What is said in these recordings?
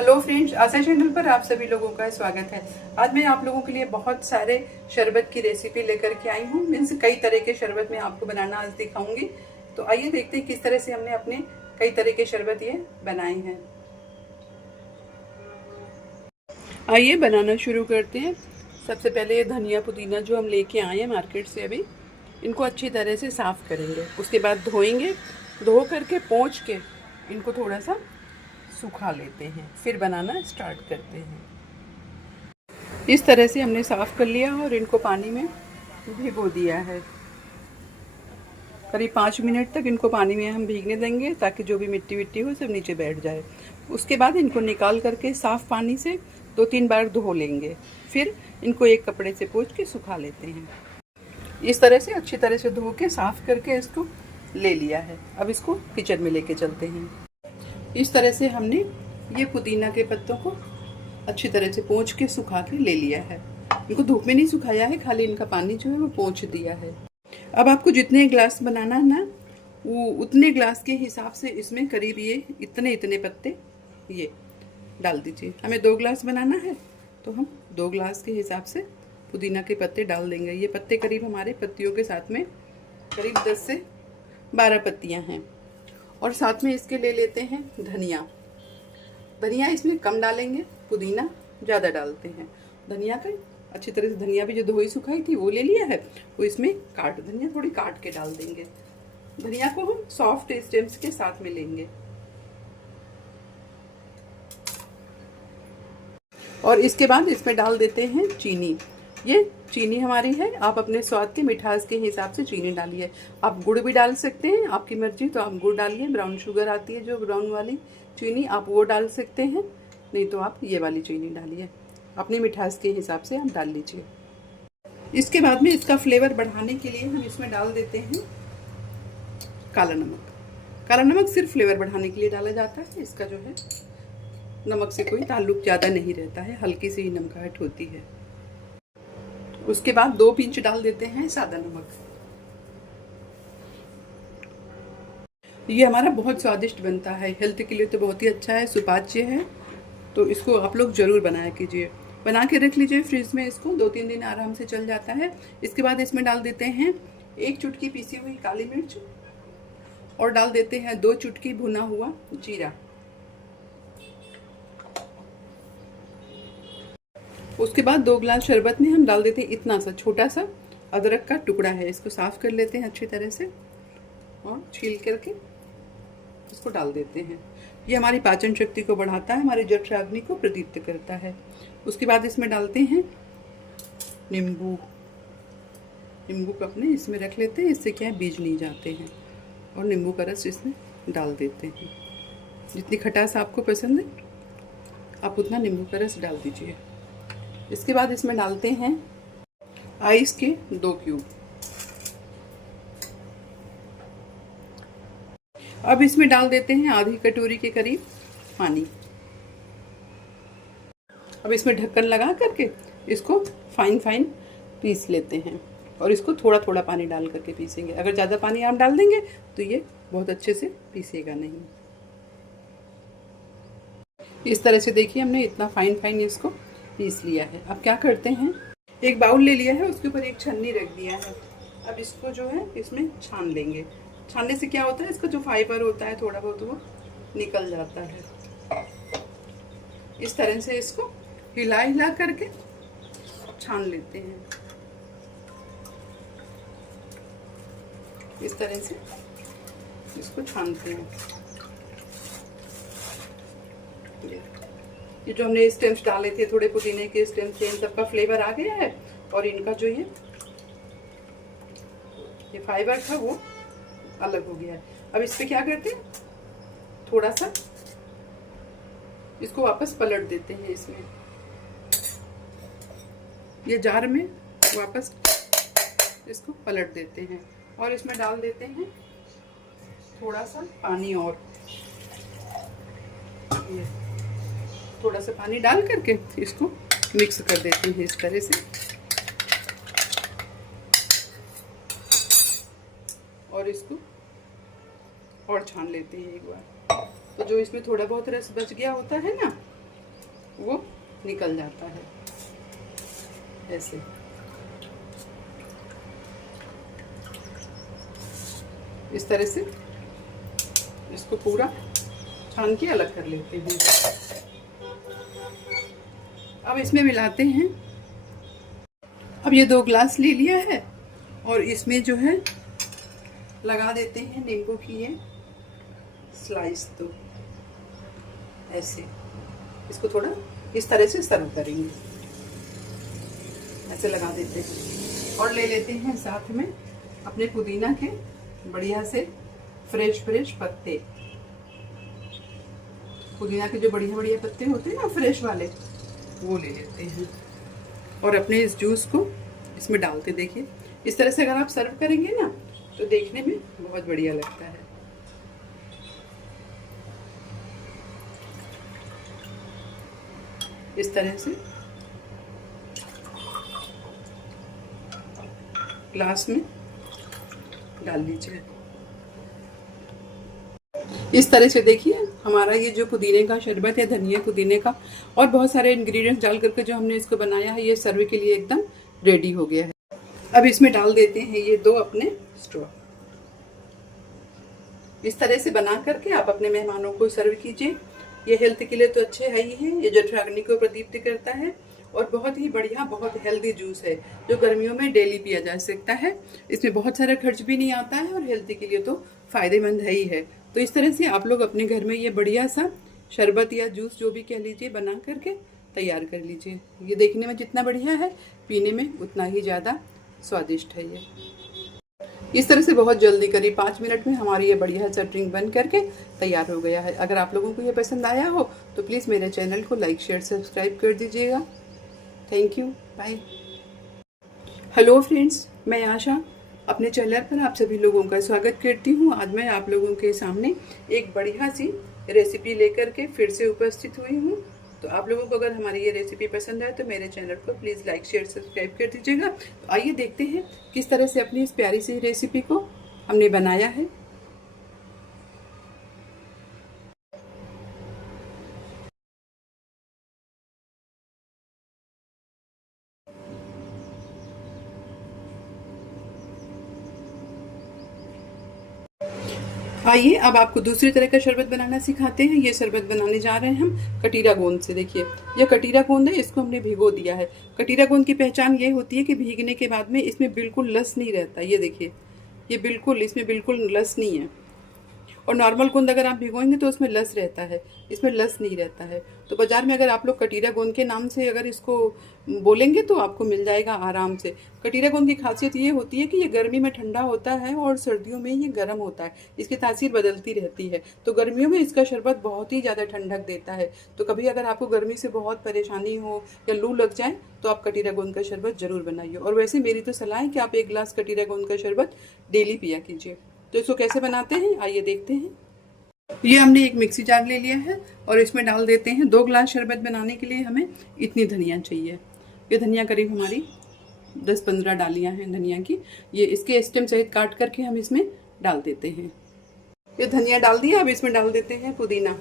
Hello friends, आशा channel पर आप सभी लोगों का स्वागत है। आज मैं आप लोगों के लिए बहुत सारे शरबत की रेसिपी लेकर के आई हूँ। मीन्स कई तरह के शरबत मैं आपको बनाना आज दिखाऊंगी। तो आइए देखते हैं किस तरह से हमने अपने कई तरह के शरबत ये बनाए हैं। आइए बनाना शुरू करते हैं। सबसे पहले ये धनिया पुदीना जो हम लेके आए हैं मार्केट से, अभी इनको अच्छी तरह से साफ़ करेंगे। उसके बाद धोएंगे, धो करके पोंछ के इनको थोड़ा सा सुखा लेते हैं, फिर बनाना स्टार्ट करते हैं। इस तरह से हमने साफ़ कर लिया और इनको पानी में भिगो दिया है। करीब 5 मिनट तक इनको पानी में हम भीगने देंगे ताकि जो भी मिट्टी विट्टी हो सब नीचे बैठ जाए। उसके बाद इनको निकाल करके साफ़ पानी से 2-3 बार धो लेंगे, फिर इनको एक कपड़े से पोंछ के सुखा लेते हैं। इस तरह से अच्छी तरह से धो के साफ़ करके इसको ले लिया है। अब इसको किचन में लेके चलते हैं। इस तरह से हमने ये पुदीना के पत्तों को अच्छी तरह से पोंछ के सुखा के ले लिया है। इनको धूप में नहीं सुखाया है, खाली इनका पानी जो है वो पोंछ दिया है। अब आपको जितने ग्लास बनाना है ना, वो उतने ग्लास के हिसाब से इसमें करीब ये इतने पत्ते ये डाल दीजिए। हमें 2 ग्लास बनाना है तो हम 2 ग्लास के हिसाब से पुदीना के पत्ते डाल देंगे। ये पत्ते करीब हमारे पत्तियों के साथ में करीब 10 से 12 पत्तियाँ हैं। और साथ में इसके ले लेते हैं धनिया। धनिया इसमें कम डालेंगे, पुदीना ज़्यादा डालते हैं। धनिया का अच्छी तरह से, धनिया भी जो धोई सुखाई थी वो ले लिया है, वो इसमें धनिया थोड़ी काट के डाल देंगे। धनिया को हम सॉफ्ट स्टेम्स के साथ में लेंगे। और इसके बाद इसमें डाल देते हैं चीनी। ये चीनी हमारी है, आप अपने स्वाद के मिठास के हिसाब से चीनी डालिए। आप गुड़ भी डाल सकते हैं, आपकी मर्जी, तो आप गुड़ डालिए। ब्राउन शुगर आती है जो ब्राउन वाली चीनी, आप वो डाल सकते हैं, नहीं तो आप ये वाली चीनी डालिए। अपनी मिठास के हिसाब से आप डाल लीजिए। इसके बाद में इसका फ्लेवर बढ़ाने के लिए हम इसमें डाल देते हैं काला नमक। काला नमक सिर्फ फ्लेवर बढ़ाने के लिए डाला जाता है। इसका जो है नमक से कोई ताल्लुक ज़्यादा नहीं रहता है, हल्की सी ही नमकाहट होती है। उसके बाद 2 पिंच डाल देते हैं सादा नमक। ये हमारा बहुत स्वादिष्ट बनता है, हेल्थ के लिए तो बहुत ही अच्छा है, सुपाच्य है। तो इसको आप लोग ज़रूर बनाया कीजिए। बना के रख लीजिए फ्रिज में, इसको 2-3 दिन आराम से चल जाता है। इसके बाद इसमें डाल देते हैं 1 चुटकी पीसी हुई काली मिर्च और डाल देते हैं 2 चुटकी भुना हुआ जीरा। उसके बाद 2 गिलास शरबत में हम डाल देते हैं इतना सा छोटा सा अदरक का टुकड़ा है। इसको साफ़ कर लेते हैं अच्छी तरह से और छील करके इसको डाल देते हैं। ये हमारी पाचन शक्ति को बढ़ाता है, हमारी जठराग्नि को प्रदीप्त करता है। उसके बाद इसमें डालते हैं नींबू। नींबू को अपने इसमें रख लेते हैं, इससे क्या है बीज नहीं जाते हैं। और नींबू का रस इसमें डाल देते हैं। जितनी खटास आपको पसंद है आप उतना नींबू का रस डाल दीजिए। इसके बाद इसमें डालते हैं आइस के 2 क्यूब। अब इसमें डाल देते हैं आधी कटोरी के करीब पानी। अब इसमें ढक्कन लगा करके इसको फाइन पीस लेते हैं। और इसको थोड़ा थोड़ा पानी डाल करके पीसेंगे। अगर ज़्यादा पानी आप डाल देंगे तो ये बहुत अच्छे से पीसेगा नहीं। इस तरह से देखिए हमने इतना फाइन इसको पीस लिया है। अब क्या करते हैं, एक बाउल ले लिया है, उसके ऊपर एक छन्नी रख दिया है। अब इसको जो है इसमें छान लेंगे। छानने से क्या होता है, इसका जो फाइबर होता है थोड़ा बहुत वो निकल जाता है। इस तरह से इसको हिला करके छान लेते हैं। इस तरह से इसको छानते हैं। ये जो हमने स्टेम्स डाले थे, थोड़े पुदीने के स्टेम्स थे, इन सबका फ्लेवर आ गया है। और इनका जो ये फाइबर था वो अलग हो गया है। अब इस पे क्या करते हैं, थोड़ा सा इसको वापस पलट देते हैं। इसमें ये जार में वापस इसको पलट देते हैं और इसमें डाल देते हैं थोड़ा सा पानी। और ये थोड़ा सा पानी डाल करके इसको मिक्स कर देते हैं इस तरह से। और इसको और छान लेते हैं एक बार। तो जो इसमें थोड़ा बहुत रस बच गया होता है ना, वो निकल जाता है ऐसे। इस तरह से इसको पूरा छान के अलग कर लेते हैं। अब इसमें मिलाते हैं। अब ये 2 ग्लास ले लिया है और इसमें जो है लगा देते हैं नींबू की ये स्लाइस। तो ऐसे इसको थोड़ा इस तरह से सर्व करेंगे, ऐसे लगा देते हैं। और ले लेते हैं साथ में अपने पुदीना के बढ़िया से फ्रेश पत्ते। पुदीना के जो बढ़िया बढ़िया पत्ते होते हैं ना फ्रेश वाले, वो ले लेते हैं और अपने इस जूस को इसमें डालते। देखिए इस तरह से अगर आप सर्व करेंगे ना तो देखने में बहुत बढ़िया लगता है। इस तरह से ग्लास में डाल लीजिए। इस तरह से देखिए हमारा ये जो पुदीने का शरबत है, धनिया पुदीने का और बहुत सारे इंग्रेडिएंट्स डाल करके जो हमने इसको बनाया है, ये सर्व के लिए एकदम रेडी हो गया है। अब इसमें डाल देते हैं ये 2 अपने स्ट्रॉ। इस तरह से बना करके आप अपने मेहमानों को सर्व कीजिए। ये हेल्थ के लिए तो अच्छे है ही है, ये जठराग्नि को प्रदीप्त करता है और बहुत ही बढ़िया, बहुत हेल्दी जूस है जो गर्मियों में डेली पिया जा सकता है। इसमें बहुत सारा खर्च भी नहीं आता है और हेल्थ के लिए तो फायदेमंद है ही है। तो इस तरह से आप लोग अपने घर में ये बढ़िया सा शरबत या जूस जो भी कह लीजिए बना करके तैयार कर लीजिए। ये देखने में जितना बढ़िया है, पीने में उतना ही ज़्यादा स्वादिष्ट है। ये इस तरह से बहुत जल्दी करीब 5 मिनट में हमारी ये बढ़िया सा ड्रिंक बन करके तैयार हो गया है। अगर आप लोगों को ये पसंद आया हो तो प्लीज़ मेरे चैनल को लाइक शेयर सब्सक्राइब कर दीजिएगा। Thank you, bye. Hello friends, मैं आशा अपने चैनल पर आप सभी लोगों का स्वागत करती हूँ। आज मैं आप लोगों के सामने एक बढ़िया सी रेसिपी लेकर के फिर से उपस्थित हुई हूँ। तो आप लोगों को अगर हमारी ये रेसिपी पसंद आए तो मेरे चैनल को प्लीज़ लाइक शेयर सब्सक्राइब कर दीजिएगा। तो आइए देखते हैं किस तरह से अपनी इस प्यारी सी रेसिपी को हमने बनाया है। आइए अब आपको दूसरी तरह का शरबत बनाना सिखाते हैं। ये शरबत बनाने जा रहे हैं हम कटीरा गोंद से। देखिए ये कटीरा गोंद है, इसको हमने भिगो दिया है। कटीरा गोंद की पहचान ये होती है कि भीगने के बाद में इसमें बिल्कुल लस नहीं रहता। ये देखिए ये बिल्कुल, इसमें बिल्कुल लस नहीं है। और नॉर्मल गोंद अगर आप भिगोएंगे तो उसमें लस रहता है, इसमें लस नहीं रहता है। तो बाज़ार में अगर आप लोग कटीरा गोंद के नाम से अगर इसको बोलेंगे तो आपको मिल जाएगा आराम से। कटीरा गोंद की खासियत ये होती है कि ये गर्मी में ठंडा होता है और सर्दियों में ये गर्म होता है। इसकी तासीर बदलती रहती है। तो गर्मियों में इसका शरबत बहुत ही ज़्यादा ठंडक देता है। तो कभी अगर आपको गर्मी से बहुत परेशानी हो या लू लग जाए तो आप कटीरा गोंद का शरबत ज़रूर बनाइए। और वैसे मेरी तो सलाह है कि आप 1 गिलास कटीरा गोंद का शरबत डेली पिया कीजिए। तो इसको कैसे बनाते हैं आइए देखते हैं। ये हमने एक मिक्सी जार ले लिया है और इसमें डाल देते हैं 2 गिलास शरबत बनाने के लिए हमें इतनी धनिया चाहिए। ये धनिया करीब हमारी 10-15 डालियाँ हैं धनिया की। ये इसके स्टेम सहित काट करके हम इसमें डाल देते हैं। ये धनिया डाल दिया। अब इसमें डाल देते हैं पुदीना।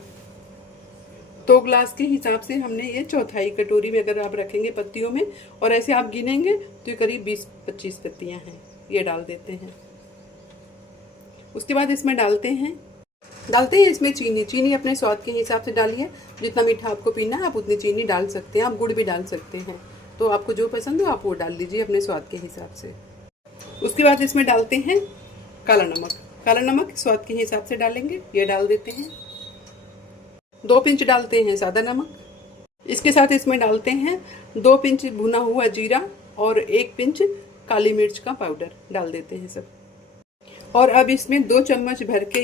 2 गिलास के हिसाब से हमने ये 1/4 कटोरी में अगर आप रखेंगे पत्तियों में और ऐसे आप गिनेंगे तो ये करीब 20-25 पत्तियाँ हैं। ये डाल देते हैं। उसके बाद इसमें डालते हैं इसमें चीनी। चीनी अपने स्वाद के हिसाब से डालिए। जितना मीठा आपको पीना है आप उतनी चीनी डाल सकते हैं। आप गुड़ भी डाल सकते हैं, तो आपको जो पसंद हो आप वो डाल लीजिए अपने स्वाद के हिसाब से। उसके बाद इसमें डालते हैं काला नमक। काला नमक स्वाद के हिसाब से डालेंगे। ये डाल देते हैं। 2 पिंच डालते हैं सादा नमक। इसके साथ इसमें डालते हैं 2 पिंच भुना हुआ जीरा और 1 पिंच काली मिर्च का पाउडर डाल देते हैं सब। और अब इसमें 2 चम्मच भर के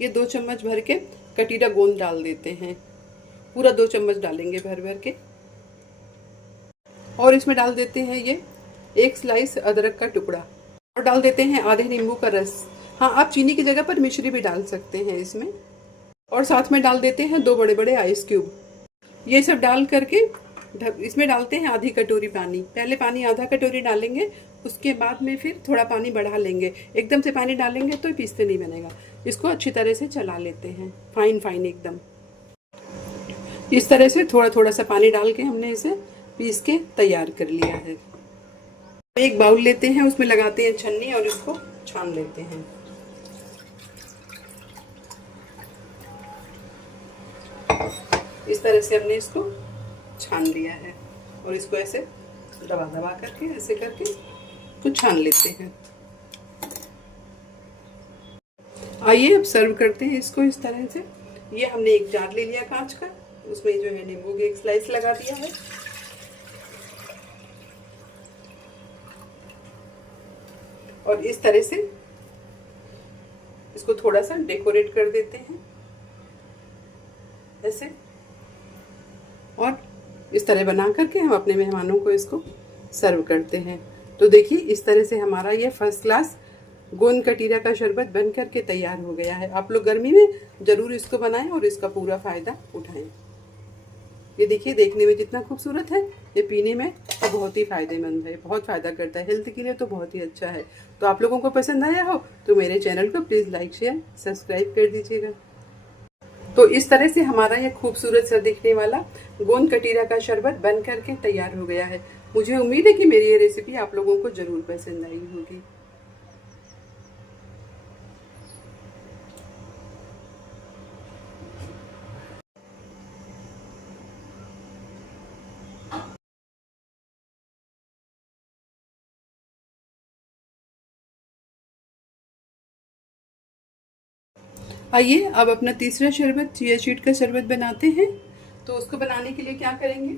ये 2 चम्मच भर के कटीरा गोंद डाल देते हैं। पूरा 2 चम्मच डालेंगे भर भर के। और इसमें डाल देते हैं ये 1 स्लाइस अदरक का टुकड़ा और डाल देते हैं आधे नींबू का रस। हाँ, आप चीनी की जगह पर मिश्री भी डाल सकते हैं इसमें। और साथ में डाल देते हैं 2 बड़े बड़े आइस क्यूब। ये सब डाल करके इसमें डालते हैं आधी कटोरी पानी। पहले पानी आधा कटोरी डालेंगे, उसके बाद में फिर थोड़ा पानी बढ़ा लेंगे। एकदम से पानी डालेंगे तो पीसते नहीं बनेगा। इसको अच्छी तरह से चला लेते हैं, फाइन एकदम। इस तरह से थोड़ा थोड़ा सा पानी डाल के हमने इसे पीस के तैयार कर लिया है। एक बाउल लेते हैं, उसमें लगाते हैं छन्नी और इसको छान लेते हैं। इस तरह से हमने इसको छान लिया है और इसको ऐसे दबा दबा करके ऐसे करके तो छान लेते हैं। आइए अब सर्व करते हैं इसको इस तरह से। ये हमने एक जार ले लिया कांच का, उसमें जो है नींबू की एक स्लाइस लगा दिया है और इस तरह से इसको थोड़ा सा डेकोरेट कर देते हैं ऐसे, और इस तरह बना करके हम अपने मेहमानों को इसको सर्व करते हैं। तो देखिए इस तरह से हमारा ये फर्स्ट क्लास गोंद कटीरा का शरबत बन करके तैयार हो गया है। आप लोग गर्मी में ज़रूर इसको बनाएं और इसका पूरा फ़ायदा उठाएं। ये देखिए देखने में कितना खूबसूरत है, ये पीने में तो बहुत ही फ़ायदेमंद है, बहुत फ़ायदा करता है, हेल्थ के लिए तो बहुत ही अच्छा है। तो आप लोगों को पसंद आया हो तो मेरे चैनल को प्लीज़ लाइक शेयर सब्सक्राइब कर दीजिएगा। तो इस तरह से हमारा ये खूबसूरत सा दिखने वाला गोंद कटीरा का शरबत बन करके तैयार हो गया है। मुझे उम्मीद है कि मेरी ये रेसिपी आप लोगों को ज़रूर पसंद आई होगी। आइए अब अपना तीसरा शरबत चिया सीड का शरबत बनाते हैं। तो उसको बनाने के लिए क्या करेंगे,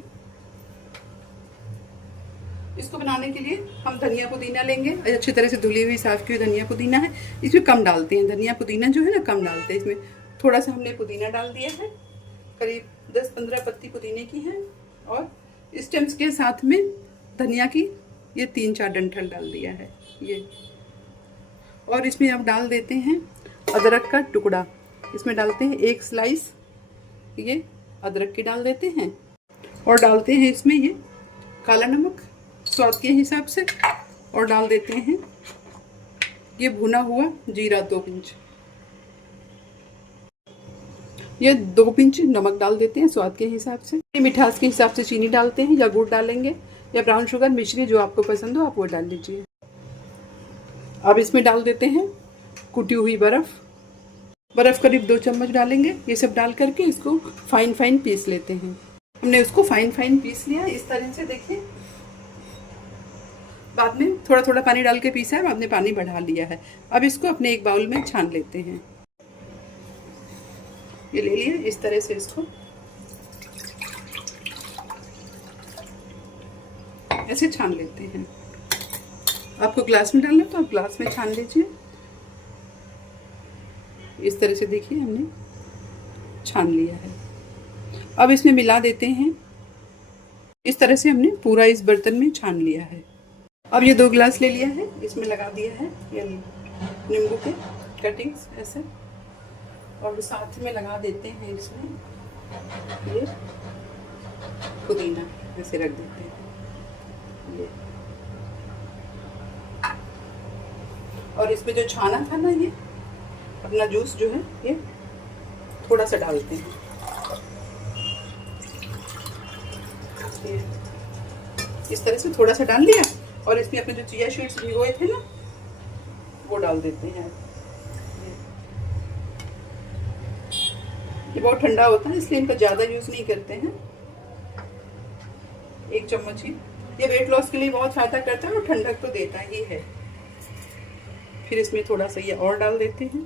इसको बनाने के लिए हम धनिया पुदीना लेंगे, अच्छी तरह से धुली हुई साफ की हुई धनिया पुदीना है। इसमें कम डालते हैं, धनिया पुदीना जो है ना कम डालते हैं। इसमें थोड़ा सा हमने पुदीना डाल दिया है, करीब 10-15 पत्ती पुदीने की है, और स्टेम्स के साथ में धनिया की ये 3-4 डंठल डाल दिया है ये। और इसमें अब डाल देते हैं अदरक का टुकड़ा, इसमें डालते हैं 1 स्लाइस ये अदरक की डाल देते हैं, और डालते हैं इसमें ये काला नमक स्वाद के हिसाब से, और डाल देते हैं ये भुना हुआ जीरा 2 पिंच, ये 2 पिंच नमक डाल देते हैं स्वाद के हिसाब से। मिठास के हिसाब से चीनी डालते हैं, या गुड़ डालेंगे या ब्राउन शुगर मिश्री जो आपको पसंद हो आप वो डाल लीजिए। अब इसमें डाल देते हैं कुटी हुई बर्फ़ करीब 2 चम्मच डालेंगे। ये सब डाल करके इसको फाइन पीस लेते हैं। हमने उसको फाइन पीस लिया इस तरह से, देखिए बाद में थोड़ा थोड़ा पानी डाल के पीसा है, बाद में पानी बढ़ा लिया है। अब इसको अपने एक बाउल में छान लेते हैं। ये ले लिए इस तरह से, इसको ऐसे छान लेते हैं। आपको ग्लास में डालना तो आप ग्लास में छान लीजिए। इस तरह से देखिए हमने छान लिया है। अब इसमें मिला देते हैं, इस तरह से हमने पूरा इस बर्तन में छान लिया है। अब ये 2 गिलास ले लिया है, इसमें लगा दिया है ये नींबू के कटिंग्स ऐसे, और साथ में लगा देते हैं इसमें ये पुदीना ऐसे रख देते हैं ये। और इसमें जो छाना था ना ये अपना जूस जो है ये थोड़ा सा डालते हैं ये, इस तरह से थोड़ा सा डाल लिया, और इसमें अपने जो चिया सीड्स भिगोए थे ना वो डाल देते हैं। ये बहुत ठंडा होता है इसलिए इनका ज़्यादा यूज़ नहीं करते हैं, 1 चम्मच ही। ये वेट लॉस के लिए बहुत फ़ायदा करता है और ठंडक तो देता ही है। फिर इसमें थोड़ा सा ये और डाल देते हैं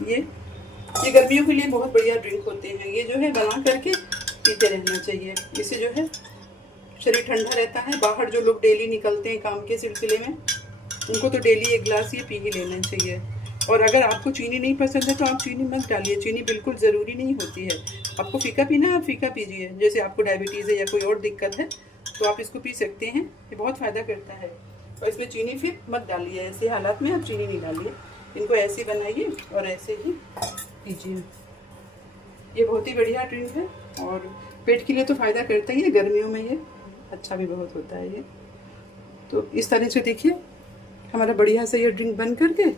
ये गर्मियों के लिए बहुत बढ़िया ड्रिंक होते हैं। ये जो है बना करके पीते रहना चाहिए, इससे जो है शरीर ठंडा रहता है। बाहर जो लोग डेली निकलते हैं काम के सिलसिले में, उनको तो डेली 1 गिलास ये पी ही लेना चाहिए। और अगर आपको चीनी नहीं पसंद है तो आप चीनी मत डालिए, चीनी बिल्कुल ज़रूरी नहीं होती है। आपको फीका पीना है आप फीका पीजिए, जैसे आपको डायबिटीज़ है या कोई और दिक्कत है तो आप इसको पी सकते हैं, ये बहुत फ़ायदा करता है। और इसमें चीनी फिर मत डालिए, ऐसे हालात में आप चीनी नहीं डालिए, इनको ऐसे बनाइए और ऐसे ही पीजिए। ये बहुत ही बढ़िया ड्रिंक है और पेट के लिए तो फ़ायदा करता ही है, गर्मियों में ये अच्छा भी बहुत होता है ये। तो इस तरह से देखिए हमारा बढ़िया सा ये ड्रिंक बन करके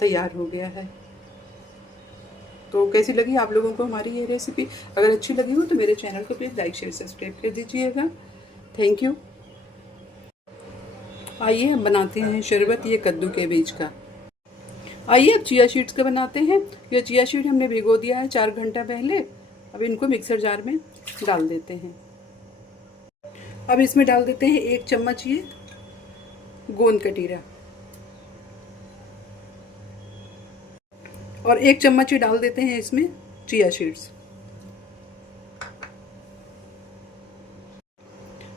तैयार हो गया है। तो कैसी लगी आप लोगों को हमारी ये रेसिपी? अगर अच्छी लगी हो तो मेरे चैनल को प्लीज़ लाइक शेयर सब्सक्राइब कर दीजिएगा। Thank you. आइए हम बनाते हैं शरबत ये कद्दू के बीज का। आइए अब चिया सीड्स का बनाते हैं। ये चिया सीड हमने भिगो दिया है 4 घंटा पहले। अब इनको मिक्सर जार में डाल देते हैं। अब इसमें डाल देते हैं 1 चम्मच ये गोंद कटीरा और 1 चम्मच ही डाल देते हैं इसमें चिया सीड्स।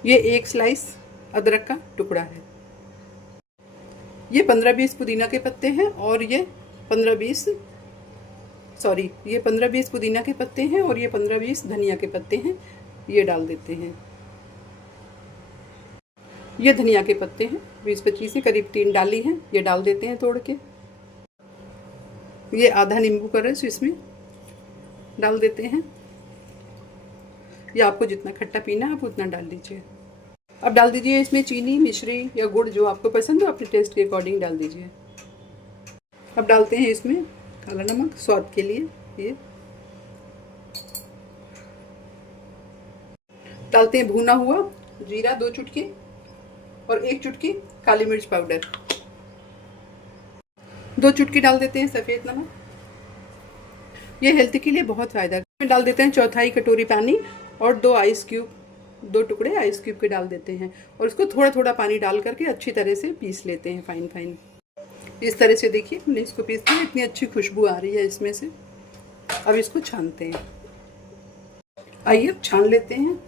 ये 1 स्लाइस अदरक का टुकड़ा है। ये 15-20 पुदीना के पत्ते हैं और ये 15-20 पुदीना के पत्ते हैं और ये 15-20 धनिया के पत्ते हैं। ये डाल देते हैं। ये धनिया के पत्ते हैं 20-25 से करीब 3 डाली हैं। ये डाल देते हैं तोड़ के। ये आधा नींबू का रस इसमें डाल देते हैं। ये आपको जितना खट्टा पीना है आप उतना डाल लीजिए। अब डाल दीजिए इसमें चीनी, मिश्री या गुड़ जो आपको पसंद हो अपने टेस्ट के अकॉर्डिंग डाल दीजिए। अब डालते हैं इसमें काला नमक स्वाद के लिए। ये डालते हैं भुना हुआ जीरा 2 चुटकी और 1 चुटकी काली मिर्च पाउडर। 2 चुटकी डाल देते हैं सफ़ेद नमक। ये हेल्थ के लिए बहुत फायदा है। डाल देते हैं 1/4 कटोरी पानी और 2 आइस क्यूब, 2 टुकड़े आइस क्यूब के डाल देते हैं और इसको थोड़ा थोड़ा पानी डाल करके अच्छी तरह से पीस लेते हैं फाइन फाइन। इस तरह से देखिए हमने इसको पीस लिया। इतनी अच्छी खुशबू आ रही है इसमें से। अब इसको छानते हैं। आइए अब छान लेते हैं।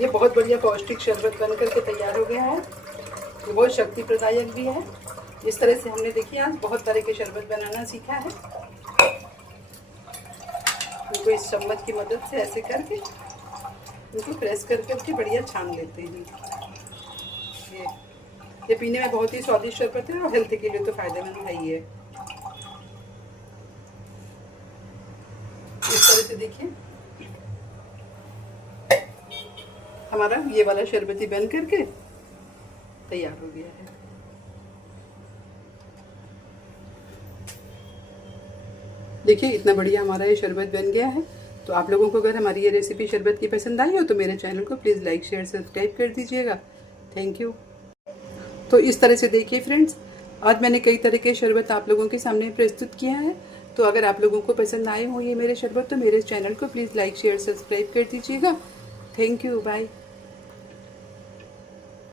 ये बहुत बढ़िया पौष्टिक शरबत बन करके तैयार हो गया है। ये बहुत शक्ति प्रदायक भी है। इस तरह से हमने देखिए आज बहुत तरह के शरबत बनाना सीखा है। इनको इस चम्मच की मदद से ऐसे करके इनको प्रेस करके बढ़िया छान लेते हैं। ये पीने में बहुत ही स्वादिष्ट शरबत है और हेल्थ के लिए तो फायदेमंद है ही है। इस तरह से देखिए हमारा ये वाला शरबती बन करके तैयार हो गया है। देखिए इतना बढ़िया हमारा ये शरबत बन गया है। तो आप लोगों को अगर हमारी ये रेसिपी शरबत की पसंद आई हो तो मेरे चैनल को प्लीज़ लाइक शेयर सब्सक्राइब कर दीजिएगा। Thank you. तो इस तरह से देखिए फ्रेंड्स आज मैंने कई तरह के शरबत आप लोगों के सामने प्रस्तुत किया है। तो अगर आप लोगों को पसंद आए हो ये मेरे शरबत तो मेरे चैनल को प्लीज़ लाइक शेयर सब्सक्राइब कर दीजिएगा। Thank you. बाय।